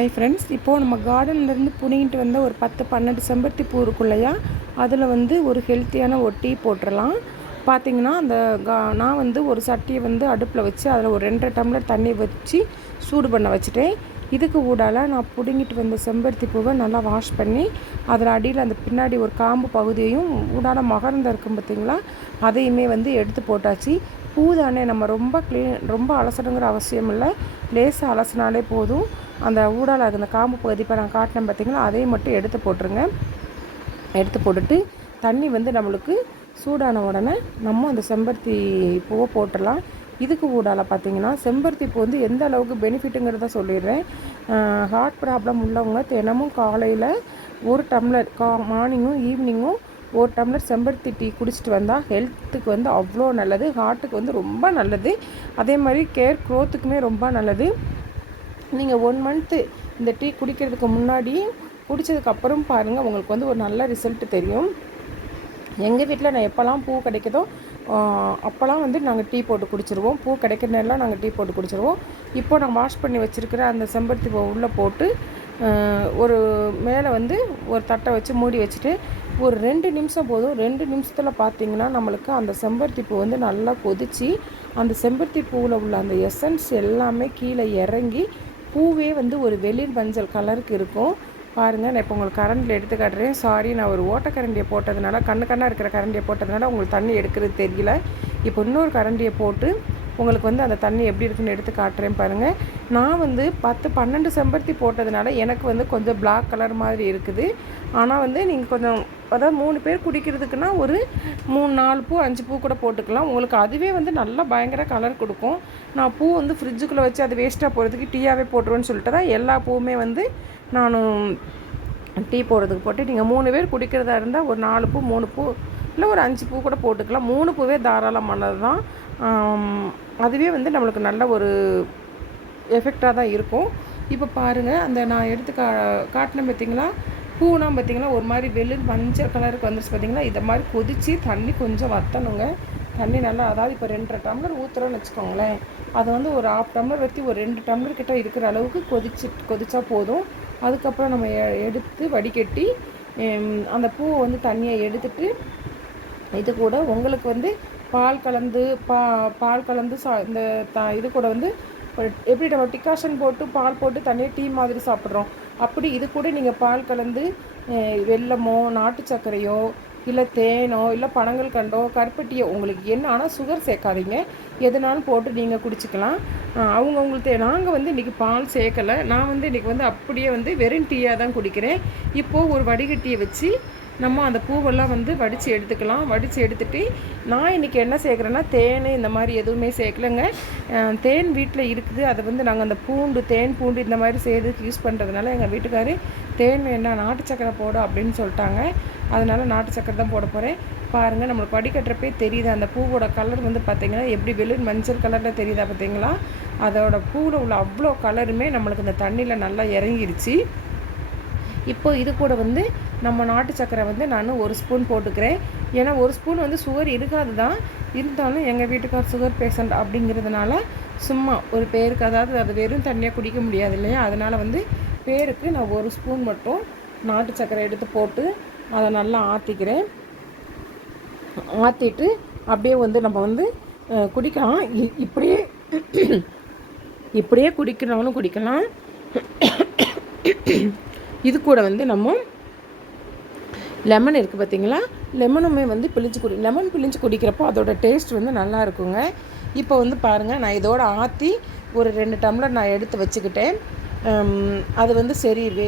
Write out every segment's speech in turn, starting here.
Hi friends இப்போது நம்ம கார்டன்லேருந்து புனிங்கிட்டு வந்த ஒரு பத்து பன்னெண்டு செம்பருத்தி பூ இருக்கும் இல்லையா? அதில் வந்து ஒரு ஹெல்த்தியான ஒரு டீ போட்டுடலாம் பார்த்தீங்கன்னா அந்த கா நான் வந்து ஒரு சட்டியை வந்து அடுப்பில் வச்சு அதில் ஒரு ரெண்டரை டம்ளர் தண்ணி வச்சு சூடு பண்ண வச்சுட்டேன். இதுக்கு ஊடால நான் பிடுங்கிட்டு வந்த செம்பருத்தி பூவை நல்லா வாஷ் பண்ணி அதில் அடியில் அந்த பின்னாடி ஒரு காம்பு பகுதியையும் ஊடால மகரந்தம் இருக்கும் பார்த்தீங்களா அதையுமே வந்து எடுத்து போட்டாச்சு. பூ தானே நம்ம ரொம்ப க்ளீன் ரொம்ப அலசணுங்கிற அவசியம் இல்லை. லேசாக அலசினாலே போதும். அந்த ஊடால அந்த காம்பு பகுதி இப்போ நான் காட்டினேன் பார்த்தீங்களா அதையும் மட்டும் எடுத்து போட்டுருங்க. எடுத்து போட்டுட்டு தண்ணி வந்து நம்மளுக்கு சூடான உடனே நம்ம அந்த செம்பருத்தி பூவை போட்டுடலாம். இதுக்கு ஊடால பார்த்தீங்கன்னா செம்பருத்தி பூ வந்து எந்த அளவுக்கு பெனிஃபிட்டுங்கிறத சொல்லிடுறேன். ஹார்ட் ப்ராப்ளம் உள்ளவங்க தினமும் காலையில் ஒரு டம்ளர் கா மார்னிங்கும் ஈவினிங்கும் ஒரு டம்ளர் செம்பருத்தி டீ குடிச்சிட்டு வந்தால் ஹெல்த்துக்கு வந்து அவ்வளோ நல்லது ஹார்ட்டுக்கு வந்து ரொம்ப நல்லது. அதே மாதிரி கேர் க்ரோத்துக்குமே ரொம்ப நல்லது. நீங்கள் ஒன் மந்த்து இந்த டீ குடிக்கிறதுக்கு முன்னாடி குடித்ததுக்கப்புறம் பாருங்கள் உங்களுக்கு வந்து ஒரு நல்ல ரிசல்ட் தெரியும். எங்கள் வீட்டில் நான் எப்போல்லாம் பூ கிடைக்குதோ அப்போல்லாம் வந்து நாங்கள் டீ போட்டு குடிச்சிருவோம். பூ கிடைக்கிற நேரம்லாம் நாங்கள் டீ போட்டு குடிச்சிருவோம். இப்போ நான் வாஷ் பண்ணி வச்சுருக்கிற அந்த செம்பருத்தி பூ உள்ளே போட்டு ஒரு மேலே வந்து ஒரு தட்டை வச்சு மூடி வச்சுட்டு ஒரு ரெண்டு நிமிஷம் போதும் ரெண்டு நிமிஷத்தில் பார்த்தீங்கன்னா நம்மளுக்கு அந்த செம்பருத்தி பூ வந்து நல்லா கொதித்து அந்த செம்பருத்தி பூவில் உள்ள அந்த எசன்ஸ் எல்லாமே கீழே இறங்கி பூவே வந்து ஒரு வெளிர் மஞ்சள் கலருக்கு இருக்கும். பாருங்கள் நான் இப்போ உங்களுக்கு கரண்டில் எடுத்து காட்டுறேன். சாரி நான் ஒரு ஓட்ட கரண்டியை போட்டதுனால கண்ணு கண்ணாக இருக்கிற கரண்டியை போட்டதுனால உங்களுக்கு தண்ணி எடுக்கிறது தெரியல. இப்போ இன்னொரு கரண்டியை போட்டு உங்களுக்கு வந்து அந்த தண்ணி எப்படி இருக்குன்னு எடுத்து காட்டுறேன் பாருங்கள் நான் வந்து பத்து பன்னெண்டு செம்பருத்தி போட்டதுனால எனக்கு வந்து கொஞ்சம் பிளாக் கலர் மாதிரி இருக்குது. ஆனால் வந்து நீங்கள் கொஞ்சம் அதாவது மூணு பேர் குடிக்கிறதுக்குன்னா ஒரு மூணு நாலு பூ அஞ்சு பூ கூட போட்டுக்கலாம். உங்களுக்கு அதுவே வந்து நல்லா பயங்கர கலர் கொடுக்கும். நான் பூ வந்து ஃப்ரிட்ஜுக்குள்ளே வச்சு அது வேஸ்ட்டாக போகிறதுக்கு டீயாகவே போட்டுருவேன்னு சொல்லிட்டு தான் எல்லா பூவுமே வந்து நான் டீ போடுறதுக்கு போட்டு நீங்கள் மூணு பேர் குடிக்கிறதா இருந்தால் ஒரு நாலு பூ மூணு பூ இல்லை ஒரு அஞ்சு பூ கூட போட்டுக்கலாம். மூணு பூவே தாராளமானது தான். அதுவே வந்து நம்மளுக்கு நல்ல ஒரு எஃபெக்டாக தான் இருக்கும். இப்போ பாருங்கள் அந்த நான் எடுத்து கா காட்டினேன் பார்த்தீங்களா பூலாம் பார்த்திங்கன்னா ஒரு மாதிரி வெளிர் மஞ்சள் கலருக்கு வந்துருச்சு பார்த்திங்களா? இதை மாதிரி கொதித்து தண்ணி கொஞ்சம் வற்றணுங்க தண்ணி நல்லா அதாவது இப்போ ரெண்டரை டம்ளர் ஊற்றுறோன்னு வச்சுக்கோங்களேன். அதை வந்து ஒரு ஆஃப் டம்ளர் வற்றி ஒரு ரெண்டு டம்ளர் கிட்ட இருக்கிற அளவுக்கு கொதிச்சு கொதிச்சா போதும். அதுக்கப்புறம் நம்ம எடுத்து வடிகட்டி அந்த பூவை வந்து தண்ணியை எடுத்துட்டு இது கூட உங்களுக்கு வந்து பால் கலந்து பா பால் கலந்து சா இந்த த இது கூட வந்து எப்படி நம்ம டிகாஷன் போட்டு பால் போட்டு தனியாக டீ மாதிரி சாப்பிட்றோம். அப்படி இது கூட நீங்கள் பால் கலந்து வெல்லமோ நாட்டு சர்க்கரையோ இல்லை தேனோ இல்லை பனங்கள் கண்டோ கருப்பட்டியோ உங்களுக்கு என்ன ஆனால் சுகர் சேர்க்காதீங்க. எதுனாலும் போட்டு நீங்கள் குடிச்சிக்கலாம். அவங்க நாங்கள் வந்து இன்றைக்கி பால் சேர்க்கலை. நான் வந்து இன்றைக்கி வந்து அப்படியே வந்து வெறும் டீயாக தான் குடிக்கிறேன். இப்போது ஒரு வடிகட்டியை வச்சு நம்ம அந்த பூவெல்லாம் வந்து வடித்து எடுத்துக்கலாம். வடித்து எடுத்துகிட்டு நான் இன்றைக்கி என்ன சேர்க்குறேன்னா தேன் இந்த மாதிரி எதுவுமே சேர்க்கலைங்க. தேன் வீட்டில் இருக்குது. அதை வந்து நாங்கள் அந்த பூண்டு தேன் பூண்டு இந்த மாதிரி செய்கிறதுக்கு யூஸ் பண்ணுறதுனால எங்கள் வீட்டுக்காரு தேன் வேண்டாம் நாட்டு சக்கரை போடும் அப்படின்னு சொல்லிட்டாங்க. அதனால் நாட்டு சக்கரை தான் போட போகிறேன் பாருங்கள் நம்மளுக்கு வடிகட்டுறப்பே தெரியுது. அந்த பூவோட கலர் வந்து பார்த்திங்கன்னா எப்படி வெளிர் மஞ்சள் கலரில் தெரியுதா பார்த்தீங்களா அதோட பூவில் உள்ள அவ்வளோ கலருமே நம்மளுக்கு இந்த தண்ணியில் நல்லா இறங்கிருச்சு. இப்போ இது கூட வந்து நம்ம நாட்டு சக்கரை வந்து நான் ஒரு ஸ்பூன் போட்டுக்கிறேன். ஏன்னா ஒரு ஸ்பூன் வந்து சுகர் இருக்காது தான். இருந்தாலும் எங்கள் வீட்டுக்கார் சுகர் பேஷண்ட் அப்படிங்கிறதுனால சும்மா ஒரு பேருக்கு அதாவது அது வெறும் தண்ணியாக குடிக்க முடியாது இல்லையா? அதனால் வந்து பேருக்கு நான் ஒரு ஸ்பூன் மட்டும் நாட்டு சக்கரை எடுத்து போட்டு அதை நல்லா ஆற்றிக்கிறேன் ஆற்றிட்டு அப்படியே வந்து நம்ம வந்து குடிக்கலாம். இப்படியே இப்படியே குடிக்கிறவனும் குடிக்கலாம். இது கூட வந்து நம்ம லெமன் இருக்குது பார்த்தீங்களா? லெமனுமே வந்து பிழிஞ்சு குடி லெமன் பிழிஞ்சு குடிக்கிறப்போ அதோட டேஸ்ட் வந்து நல்லா இருக்குங்க. இப்போ வந்து பாருங்கள் நான் இதோட ஆற்றி ஒரு ரெண்டு டம்ளர் நான் எடுத்து வச்சுக்கிட்டேன். அது வந்து சரி வெ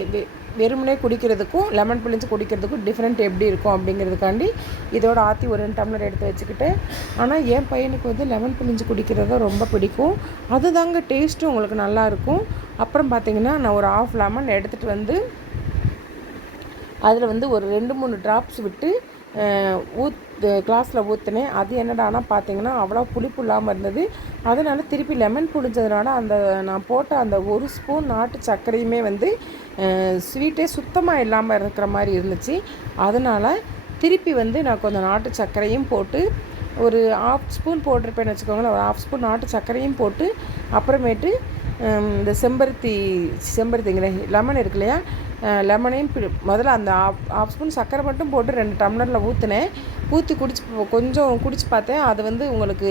வெறுமனே குடிக்கிறதுக்கும் லெமன் பிழிஞ்சு குடிக்கிறதுக்கும் டிஃப்ரெண்ட் எப்படி இருக்கும் அப்படிங்கிறதுக்காண்டி இதோட ஆற்றி ஒரு ரெண்டு டம்ளர் எடுத்து வச்சுக்கிட்டேன். ஆனால் என் பையனுக்கு வந்து லெமன் பிழிஞ்சு குடிக்கிறது ரொம்ப பிடிக்கும். அதுதாங்க டேஸ்ட்டும் உங்களுக்கு நல்லாயிருக்கும் அப்புறம் பார்த்திங்கன்னா நான் ஒரு ஆஃப் லெமன் எடுத்துகிட்டு வந்து அதில் வந்து ஒரு ரெண்டு மூணு ட்ராப்ஸ் விட்டு ஊத் கிளாஸில் ஊற்றினேன் அது என்னடானா பார்த்தீங்கன்னா அவ்வளோ புளிப்பு இல்லாமல் இருந்தது. அதனால் திருப்பி லெமன் புளிஞ்சதுனால அந்த நான் போட்ட அந்த ஒரு ஸ்பூன் நாட்டு சர்க்கரையுமே வந்து ஸ்வீட்டே சுத்தமாக இல்லாமல் இருக்கிற மாதிரி இருந்துச்சு. அதனால் திருப்பி வந்து நான் கொஞ்சம் நாட்டு சர்க்கரையும் போட்டு ஒரு ஆஃப் ஸ்பூன் போட்டிருப்பேன்னு வச்சுக்கோங்களேன். ஒரு ஆஃப் ஸ்பூன் நாட்டு சர்க்கரையும் போட்டு அப்புறமேட்டு இந்த செம்பருத்தி செம்பருத்திங்கிற லெமன் இருக்கு இல்லையா? லெமனையும் முதல்ல அந்த ஆஃப் ஆஃப் ஸ்பூன் சர்க்கரை மட்டும் போட்டு ரெண்டு டம்ளரில் ஊற்றினேன் ஊற்றி குடிச்சு கொஞ்சம் குடிச்சு பார்த்தேன். அது வந்து உங்களுக்கு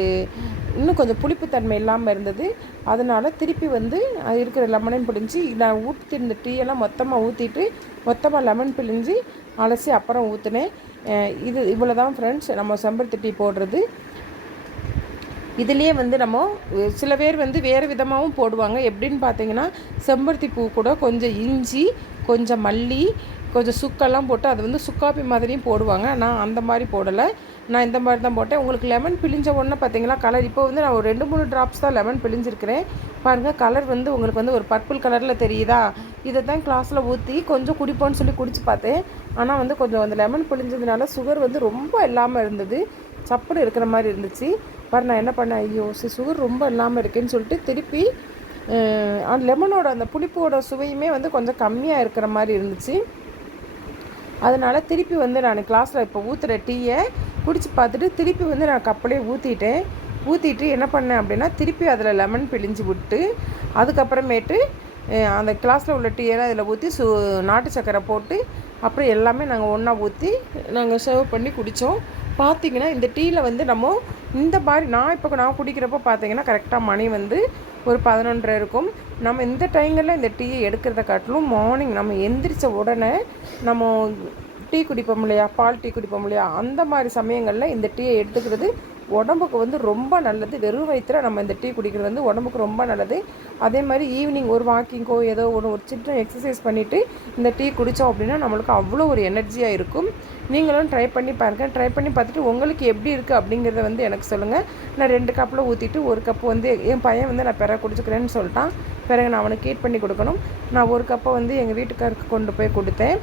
இன்னும் கொஞ்சம் புளிப்புத்தன்மை இல்லாமல் இருந்தது. அதனால் திருப்பி வந்து அது இருக்கிற லெமனையும் பிழிஞ்சு நான் ஊற்றி இந்த டீயெல்லாம் மொத்தமாக ஊற்றிட்டு மொத்தமாக லெமன் பிழிஞ்சு அலசி அப்புறம் ஊற்றினேன் இது இவ்வளோ தான் ஃப்ரெண்ட்ஸ் நம்ம செம்பருத்தி டீ போடுறது. இதுலேயே வந்து நம்ம சில பேர் வந்து வேறு விதமாகவும் போடுவாங்க. எப்படின்னு பார்த்தீங்கன்னா செம்பருத்தி பூ கூட கொஞ்சம் இஞ்சி கொஞ்சம் மல்லி கொஞ்சம் சுக்கெல்லாம் போட்டு அது வந்து சுக்காப்பி மாதிரியும் போடுவாங்க. நான் அந்த மாதிரி போடலை. நான் இந்த மாதிரி தான் போட்டேன். உங்களுக்கு லெமன் பிழிஞ்ச உடனே பார்த்தீங்களா கலர் இப்போ வந்து நான் ஒரு ரெண்டு மூணு ட்ராப்ஸ் தான் லெமன் பிழிஞ்சிருக்கிறேன். பாருங்கள் கலர் வந்து உங்களுக்கு வந்து ஒரு பர்பிள் கலரில் தெரியுதா? இதை தான் கிளாஸில் ஊற்றி கொஞ்சம் குடிப்போன்னு சொல்லி குடிச்சு பார்த்தேன். ஆனால் வந்து கொஞ்சம் அந்த லெமன் பிழிஞ்சதுனால சுகர் வந்து ரொம்ப இல்லாமல் இருந்தது. சப்புன்னு இருக்கிற மாதிரி இருந்துச்சு. பாரு நான் என்ன பண்ணேன்? ஐயோ சி சுகர் ரொம்ப இல்லாமல் இருக்கேன்னு சொல்லிட்டு திருப்பி லெமனோட அந்த புளிப்போட சுவையுமே வந்து கொஞ்சம் கம்மியாக இருக்கிற மாதிரி இருந்துச்சு. அதனால் திருப்பி வந்து நான் கிளாஸில் இப்போ ஊற்றுற டீயை குடிச்சு பார்த்துட்டு திருப்பி வந்து நான் கப்பலே ஊற்றிட்டேன் ஊற்றிட்டு என்ன பண்ணேன் அப்படின்னா திருப்பி அதில் லெமன் பிழிஞ்சு விட்டு அதுக்கப்புறமேட்டு அந்த கிளாஸில் உள்ள டீயெல்லாம் அதில் ஊற்றி சு நாட்டு சக்கரை போட்டு அப்புறம் எல்லாமே நாங்கள் ஒன்றா ஊற்றி நாங்கள் சர்வ் பண்ணி குடித்தோம் பார்த்தீங்கன்னா இந்த டீயில் வந்து நம்ம இந்த மாதிரி நான் இப்போ நான் குடிக்கிறப்போ பார்த்தீங்கன்னா கரெக்டாக மணி வந்து ஒரு பதினொன்றரை இருக்கும். நம்ம இந்த டைங்களில் இந்த டீயை எடுக்கிறத காட்டிலும் மார்னிங் நம்ம எந்திரிச்ச உடனே நம்ம டீ குடிப்போம் இல்லையா? பால் டீ குடிப்போம் இல்லையா? அந்த மாதிரி சமயங்களில் இந்த டீயை எடுத்துக்கிறது உடம்புக்கு வந்து ரொம்ப நல்லது. வெறும் வயிற்றில் நம்ம இந்த டீ குடிக்கிறது வந்து உடம்புக்கு ரொம்ப நல்லது. அதே மாதிரி ஈவினிங் ஒரு வாக்கிங்கோ ஏதோ ஒரு ஒரு சின்ன எக்ஸசைஸ் பண்ணிவிட்டு இந்த டீ குடித்தோம் அப்படின்னா நம்மளுக்கு அவ்வளோ ஒரு எனர்ஜியாக இருக்கும். நீங்களும் ட்ரை பண்ணி பாருங்கள் ட்ரை பண்ணி பார்த்துட்டு உங்களுக்கு எப்படி இருக்குது அப்படிங்கிறத வந்து எனக்கு சொல்லுங்கள் நான் ரெண்டு கப்பில் ஊற்றிட்டு ஒரு கப்பு வந்து என் பையன் வந்து நான் பிற குடிச்சுக்கிறேன்னு சொல்லிட்டான். பிறகு நான் அவனுக்கு ஹீட் பண்ணி கொடுக்கணும். நான் ஒரு கப்பை வந்து எங்கள் வீட்டுக்காருக்கு கொண்டு போய் கொடுத்தேன்.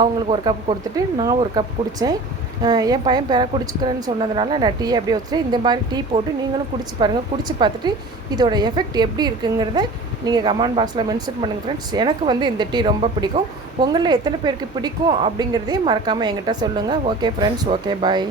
அவங்களுக்கு ஒரு கப் கொடுத்துட்டு நான் ஒரு கப் குடித்தேன் என் பையன் பேர குடிச்சுக்கிறேன்னு சொன்னதுனால நான் டீ அப்படியே வச்சுட்டு இந்த மாதிரி டீ போட்டு நீங்களும் குடிச்சு பாருங்கள் குடிச்சு பார்த்துட்டு இதோட எஃபெக்ட் எப்படி இருக்குங்கிறத நீங்கள் கமெண்ட் பாக்ஸில் மென்ஷன் பண்ணுங்கள் ஃப்ரெண்ட்ஸ் எனக்கு வந்து இந்த டீ ரொம்ப பிடிக்கும். உங்களில் எத்தனை பேருக்கு பிடிக்கும் அப்படிங்கிறதையும் மறக்காமல் என்கிட்ட சொல்லுங்கள் ஓகே ஃப்ரெண்ட்ஸ் ஓகே பாய்